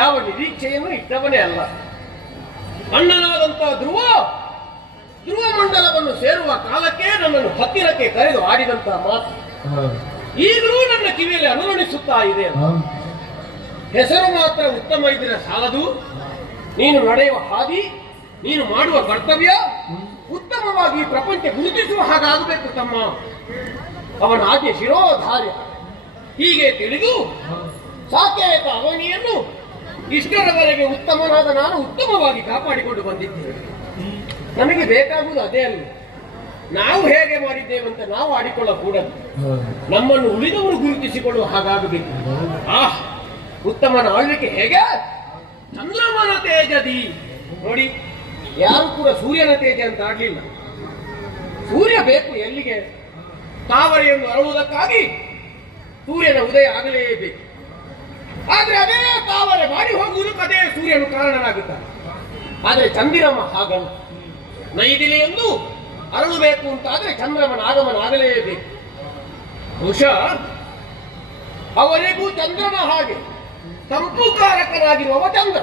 ಯಾವ ನಿರೀಕ್ಷೆಯನ್ನು ಇಟ್ಟವನೇ ಅಲ್ಲ. ಅಣ್ಣನಾದಂತಹ ಧ್ರುವ ಮಂಡಲವನ್ನು ಸೇರುವ ಕಾಲಕ್ಕೆ ನನ್ನನ್ನು ಹತ್ತಿರಕ್ಕೆ ಕರೆದು ಆಡಿದಂತಹ ಮಾತು ಈಗಲೂ ನನ್ನ ಕಿವಿಯಲ್ಲಿ ಅನುರಣಿಸುತ್ತಾ ಇದೆ. ಹೆಸರು ಮಾತ್ರ ಉತ್ತಮ ಇದ್ರೆ ಸಾಲದು, ನೀನು ನಡೆಯುವ ಹಾದಿ, ನೀನು ಮಾಡುವ ಕರ್ತವ್ಯ ಉತ್ತಮವಾಗಿ ಪ್ರಪಂಚ ಗುರುತಿಸುವ ಹಾಗಾಗಬೇಕು ತಮ್ಮ. ಅವನ ಆಜ್ಞೆ ಶಿರೋಧಾರ್ಯ ಹೀಗೆ ತಿಳಿದು ಸಾಕೇತ ಅವನಿಯನ್ನು ಇಷ್ಟರವರೆಗೆ ಉತ್ತಮನಾದ ನಾನು ಉತ್ತಮವಾಗಿ ಕಾಪಾಡಿಕೊಂಡು ಬಂದಿದ್ದೇವೆ. ನಮಗೆ ಬೇಕಾಗುವುದು ಅದೇ ಅಲ್ಲ. ನಾವು ಹೇಗೆ ಮಾಡಿದ್ದೇವಂತ ನಾವು ಆಡಿಕೊಳ್ಳಕೂಡದು, ನಮ್ಮನ್ನು ಉಳಿದವರು ಗುರುತಿಸಿಕೊಳ್ಳುವ ಹಾಗಾಗಬೇಕು. ಉತ್ತಮನ ಆಳ್ವಿಕೆ ಹೇಗೆ? ಚಂದ್ರಮನ ತೇಜದಿ. ನೋಡಿ, ಯಾರು ಕೂಡ ಸೂರ್ಯನ ತೇಜ ಅಂತ ಆಡ್ಲಿಲ್ಲ. ಸೂರ್ಯ ಬೇಕು ಎಲ್ಲಿಗೆ? ತಾವರೆಯನ್ನು ಅರಳುವುದಕ್ಕಾಗಿ ಸೂರ್ಯನ ಉದಯ ಆಗಲೇಬೇಕು. ಆದ್ರೆ ಅದೇ ತಾವರೆ ಮಾಡಿ ಹೋಗುವುದಕ್ಕೆ ಅದೇ ಸೂರ್ಯನು ಕಾರಣನಾಗುತ್ತಾನೆ. ಆದ್ರೆ ಚಂದಿರಮ ಹಾಗಲ್ಲ. ನೈದಿಲೆಯೊಂದು ಅರಳಬೇಕು ಅಂತಾದ್ರೆ ಚಂದ್ರಮನ ಆಗಮನ ಆಗಲೇಬೇಕು. ಬಹುಶಃ ಅವರಿಗೂ ಚಂದ್ರನ ಹಾಗೆ ತಂಪುಕಾರಕನಾಗಿರುವವ ಚಂದ್ರ.